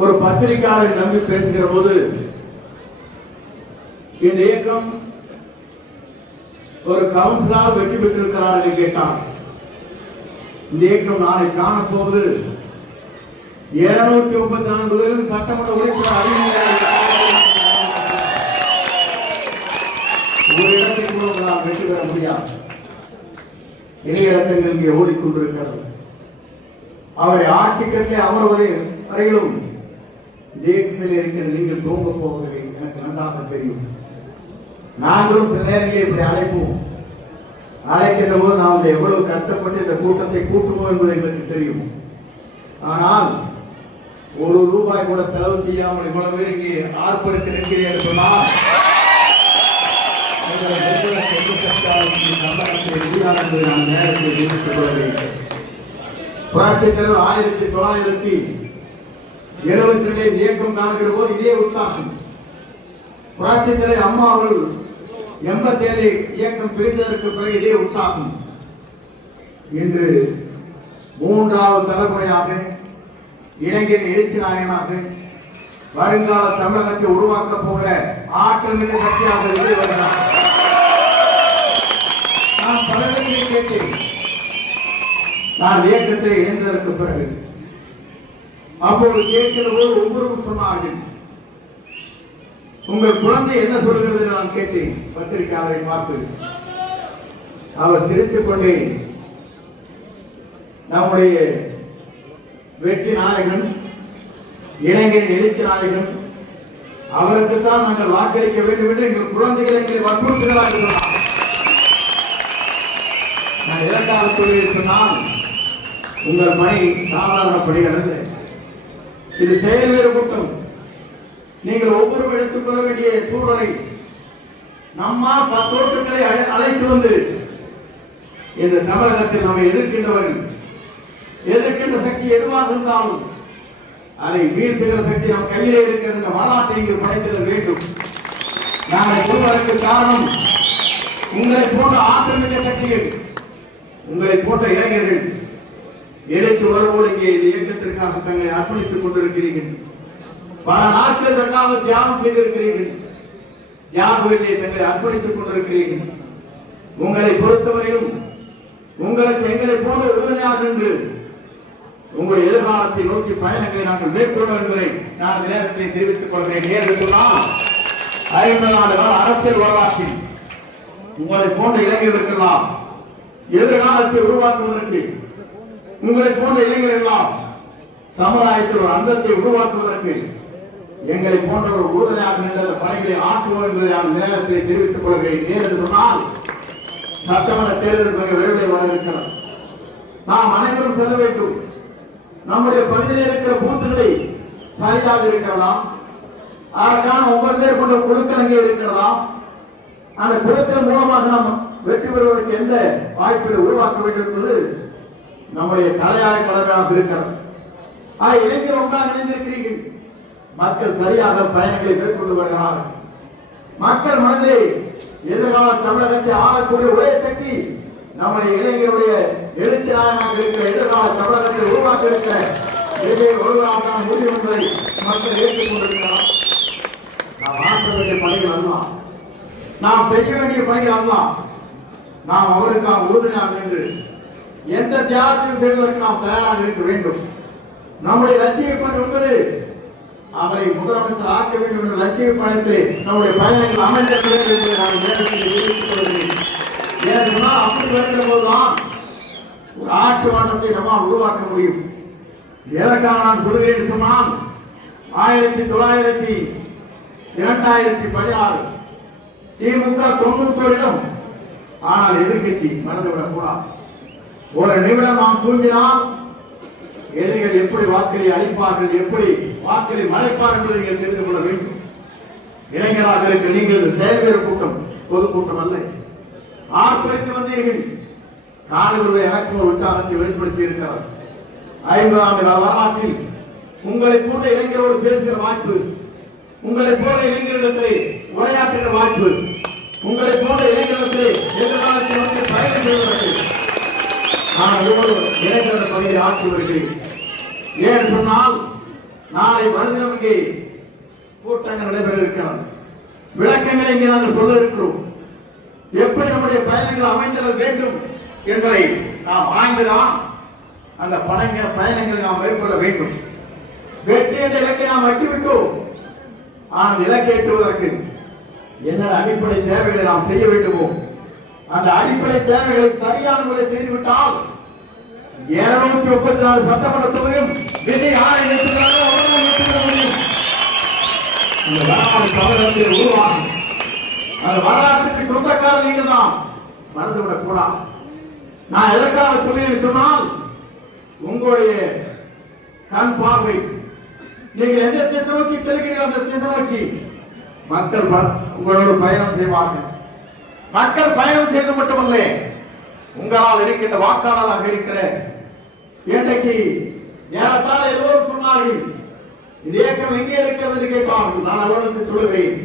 ஒரு பத்திரிகையாளரை நம்பி பேசுகிற போது இந்த இயக்கம் ஒரு கவுன்சிலாக வெற்றி பெற்றிருக்கிறார் என்று கேட்டார். இந்த இயக்கம் நாளை காணப்போவது 234 சட்டமன்ற உறுப்பினர் அறிவியல் ஒரு இடத்தில் கூட வெற்றி பெற முடியாது. இணையத்தில் இங்கே ஓடிக்கொண்டிருக்கிறது. அவரை ஆட்சி கட்டிலே அமர்வதை வரையிலும் இயக்கத்தில் இருக்கிற நீங்கள் தூங்க போவதில்லை, எனக்கு நன்றாக தெரியும். நாங்களும் சில நேரங்களில் இப்படி அழைக்கின்ற போது நாம் எவ்வளவு கஷ்டப்பட்டு இந்த கூட்டத்தை கூட்டுவோம் என்பது எங்களுக்கு தெரியும். ஆனால் ₹1 கூட செலவு செய்யாமல் இவ்வளவு பேர் இங்கே ஆர்ப்பரித்து நிற்கிறேன் என்று சொன்னால் புரட்சி தலைவர் 1972 இயக்கம் காணுகிற போது இதே உற்சாகம். புரட்சி தலைவர் அம்மா அவர்கள் 87 இயக்கம் பிரிந்ததற்கு பிறகு இதே உற்சாகம். இன்று 3வது தலைமுறையாக இளைஞர் எழுச்சி நாயகனாக வருங்கால தமிழகத்தை உருவாக்க போகிற ஆற்றல் மிக சக்தியாக வருகிறார். நான் பலரை கேட்டேன். நான் இயக்கத்தை இணைந்ததற்கு பிறகு அப்போது கேட்கிற போது ஒவ்வொருவரும் சொன்னார்கள், உங்கள் குழந்தை என்ன சொல்கிறது என்று நான் கேட்டேன். பத்திரிகையாளரை பார்த்து அவர் சிரித்துக் கொண்டே, நம்முடைய வெற்றி நாயகன் இளைஞரின் எழுச்சி நாயகன், அவருக்குத்தான் நாங்கள் வாக்களிக்க வேண்டும் என்று எங்கள் குழந்தைகளை எங்களை வற்புறுத்துகிறார்கள். நான் எதற்காக சொல்லி சொன்னால், உங்கள் பணி சாதாரண பணிகள் அல்ல, இது செயல்வேறு கூட்டம். நீங்கள் ஒவ்வொருவரும் எடுத்துக்கொள்ள வேண்டிய சூழலை நம்மால் 10 ஓட்டுகளை அழைத்து வந்து இந்த தமிழகத்தில் நம்மை எதிர்க்கின்றவர்கள் எதிர்க்கின்ற சக்தி எதுவாக இருந்தாலும் அதை வீழ்த்துகிற சக்தி நம் கையிலே இருக்கிறது என்ற வரலாற்றை நீங்கள் படைத்திட வேண்டும். நாங்கள் சொல்வதற்கு காரணம், உங்களை போன்ற ஆற்றல் மிக்க சக்திகள், உங்களை போன்ற இளைஞர்கள் எழுச்சி உணர்வோடு இங்கே இந்த இயக்கத்திற்காக தங்களை அர்ப்பணித்துக் கொண்டிருக்கிறீர்கள். பல நாட்கள் இதற்காக தியாகம் செய்திருக்கிறீர்கள். தியாகத்திலே தங்களை அர்ப்பணித்துக் கொண்டிருக்கிறீர்கள். உங்களை பொறுத்தவரையும் உங்களுக்கு எங்களை போன்ற உறுதுணையாக நின்று உங்களுடைய எதிர்காலத்தை நோக்கி பயணங்களை நாங்கள் மேற்கொள்வோம் என்பதை நான் இந்த நேரத்தை தெரிவித்துக் கொள்கிறேன். ஏன் சொன்னால், 50 ஆண்டு கால அரசியல் வரலாற்றில் உங்களை போன்ற இளைஞர்களுக்கெல்லாம் எதிர்காலத்தை உருவாக்குவதற்கு, உங்களை போன்ற இளைஞர்களெல்லாம் சமுதாயத்தில் ஒரு அந்தத்தை உருவாக்குவதற்கு எங்களை போன்ற ஒரு உறுதுணையாக நின்ற பணிகளை ஆற்றுவோம் என்பதை நான் இந்த நேரத்தை தெரிவித்துக் கொள்கிறேன். ஏன் என்று சொன்னால், சட்டமன்ற தேர்தல் மிக விரைவில் வர இருக்கிறது. நாம் அனைவரும் செல்ல வேண்டும். நம்முடைய பகுதியில் இருக்கிற பூத்துகளை சரியாக இருக்கிறதா, அதற்கான ஒவ்வொரு பேர் கொண்ட குழுக்கள் அங்கே இருக்கிறதா, அந்த குழுக்கள் மூலமாக நாம் வெற்றி பெறுவதற்கு எந்த வாய்ப்புகளை உருவாக்க வேண்டும் என்பது நம்முடைய தலையாய கடமையாக இருக்கிறது. இளைஞர் ஒன்றாக இணைந்திருக்கிறீர்கள். மக்கள் சரியாக பயணங்களை மேற்கொண்டு வருகிறார்கள். மக்கள் மனதிலே எதிர்கால தமிழகத்தை ஆளக்கூடிய ஒரே சக்தி நம்முடைய இளைஞருடைய எழுச்சி நாயகமாக இருக்கிற எதிர்கால தமிழகத்தை உருவாக்க இருக்கிற ஒருவராக முடியும் என்பதை மக்கள் ஏற்றுக்கொண்டிருக்கிறார். நாம் ஆற்ற வேண்டிய பணிகள் அல்ல, நாம் செய்ய வேண்டிய பணிகள் அல்ல, நாம் அவருக்காக உறுதுணையாக நின்று எந்த தியாகத்தையும் செய்வதற்கு நாம் தயாராக இருக்க வேண்டும். நம்முடைய லட்சிய பணி என்பது அவரை முதலமைச்சர் ஆக்க வேண்டும் என்ற லட்சிய பணத்தை நம்முடைய பயணங்கள் அமைந்திருக்க வேண்டும் என்பதை நான் நேரத்தில் தெரிவித்துக் கொள்கிறேன். ஏன்னா அப்படி வருகிற போதுதான் ஒரு ஆட்சி மாற்றத்தை நம்மால் உருவாக்க முடியும். எதற்காக நான் சொல்கிறேன் சொன்னால், 2016 திமுக 91 இடம். ஆனால் எதிர்கட்சி மறந்துவிடக் கூடாது. ஒரு நிமிடம் நாம் தூங்கினால் எதிரிகள் எப்படி வாக்களை அளிப்பார்கள், எப்படி வாக்களை மறைப்பார்கள் என்பதை நீங்கள் தெரிந்து கொள்ள வேண்டும். இளைஞராக இருக்கிற நீங்கள் செயல்வேறு கூட்டம், பொதுக்கூட்டம் அல்ல. ஆர்ப்பரித்து வந்தீர்கள். காணுவது எனக்கு ஒரு உற்சாகத்தை ஏற்படுத்தி இருக்கிறார். 50 ஆண்டு கால வரலாற்றில் உங்களை போன்ற இளைஞரோடு பேசுகிற வாய்ப்பு, உங்களை போன்ற இளைஞரிடத்திலே உரையாற்றுகிற வாய்ப்பு, உங்களை போன்ற இளைஞரிடத்திலே எதிர்காலத்தில் வந்து பயணம் செய்வதற்கு நான் ஒவ்வொரு இளைஞர் பணியை ஆற்றி வருகிறேன். ஏன் சொன்னால், நாளை மறுதினம் இங்கே கூட்டங்கள் நடைபெற இருக்கிறது. விளக்கங்களை இங்கே நாங்கள் சொல்ல இருக்கிறோம். எப்படி நம்முடைய பயணங்கள் அமைந்திட வேண்டும் என்பதை நாம் ஆய்ந்துதான் அந்த பயணங்களை நாம் மேற்கொள்ள வேண்டும். வெற்றி என்ற இலக்கை நாம் வெட்டிவிட்டோம். ஆனால் இலக்கை எட்டுவதற்கு என்ன அடிப்படை தேவைகளை நாம் செய்ய வேண்டுமோ அந்த அடிப்படை தேவைகளை சரியான முறை செய்துவிட்டால் 234 சட்டமன்ற தொகுதியும் விஜய் அந்த வரலாறு தமிழகத்தில் உருவாகும். அந்த வரலாற்றுக்கு சொந்தக்காரர் நீங்கள் தான், மறந்துவிடக் கூடாது. நான் எதற்காக சொல்லி சொன்னால் உங்களுடைய கண் பார்வை நீங்கள் எந்த திசை நோக்கி செல்கிறீர்கள் அந்த திசை நோக்கி மக்கள் உங்களோடு பயணம் செய்வார்கள். மக்கள் பயணம் செய்து மட்டுமல்ல, உங்களால் இருக்கின்ற வாக்காளராக இருக்கிற இன்றைக்கு ஏறத்தாழ எல்லோரும் சொன்னார்கள் இந்த இயக்கம் எங்கே இருக்கிறது என்று கேட்பார்கள். நான் அவர்களுக்கு சொல்லுகிறேன்,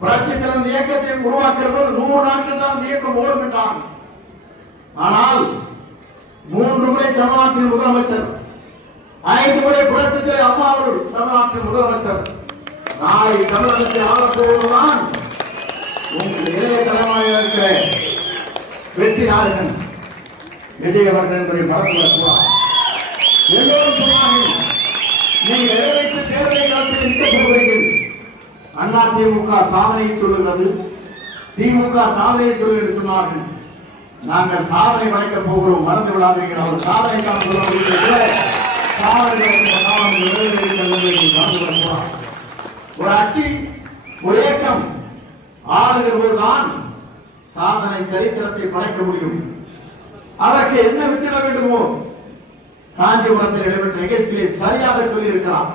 புரட்சி தலைவர் இயக்கத்தை உருவாக்குறது 100 நாட்கள் தான் இந்த இயக்கம் ஓடும் என்றார்கள். ஆனால் 3 முறை தமிழ்நாட்டின் முதலமைச்சர், 5 முறை புரட்சி தலைவர் அம்மா அவர்கள் தமிழ்நாட்டின் முதலமைச்சர். நாளை தமிழகத்தை ஆளப்போவதுதான் உங்கள் இளைய தலைமையாக இருக்கிற வெற்றி நாயகன் விஜய் அவர்கள் என்பதை மறந்துவிடக்கூடாது. எல்லோரும் சொன்னார்கள் நீங்கள் எதை வைத்து தேர்தலை காலத்தில் நிற்க போகிறீர்கள். அண்ணா திமுக சாதனை சொல்லுகிறது, திமுக சாதனையை சொல்லுகிறது சொன்னார்கள். நாங்கள் சாதனை படைக்கப் போகிறோம், மறந்து விடாதீர்கள். அவர் சாதனை ஒரு அச்சி ஒரு இயக்கம் ஆளுகிற போதுதான் சாதனை சரித்திரத்தை படைக்க முடியும். அதற்கு என்ன விட்டுவிட வேண்டுமோ காஞ்சிபுரத்தில் நடைபெற்ற நிகழ்ச்சியை சரியாக சொல்லி இருக்கிறார்.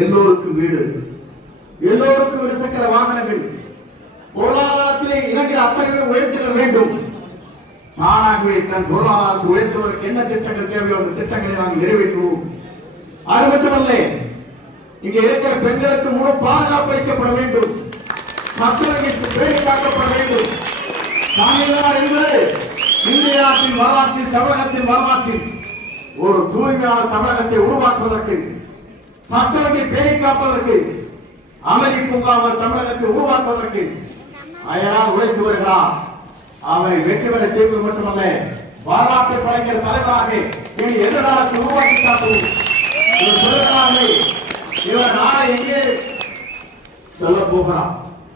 எல்லோருக்கும் வீடு, எல்லோருக்கும் இருசக்கர வாகனங்கள், பொருளாதாரத்திலே இளைஞர் அத்தனை உயர்த்திட வேண்டும். தானாகவே தன் பொருளாதாரத்தை உயர்த்துவதற்கு என்ன திட்டங்கள் தேவையோ அந்த திட்டங்களை நாங்கள் நிறைவேற்றுவோம். அது மட்டுமல்ல, இங்கே இருக்கிற பெண்களுக்கு முழு பாதுகாப்பு அளிக்கப்பட வேண்டும், மக்களுக்கு பேணி காக்கப்பட வேண்டும். தமிழ்நாடு என்பது இந்திய நாட்டின் வரலாற்றில், தமிழகத்தின் வரலாற்றில் ஒரு தூய்மையான தமிழகத்தை உருவாக்குவதற்கு, சட்டத்தை பேணி காப்பதற்கு, அமைதி பூங்காவ தமிழகத்தை உருவாக்குவதற்கு அயரால் உழைத்து வருகிறார். அவரை வெற்றி பெற செய்வது மட்டுமல்ல, வரலாற்றை படைக்கிற தலைவராக இனி எதிர்காலத்தை உருவாக்கி காட்டுவோம். இவர் சொல்லுகிறார்கள், இவர் நாளை எங்கே சொல்ல போகிறார்.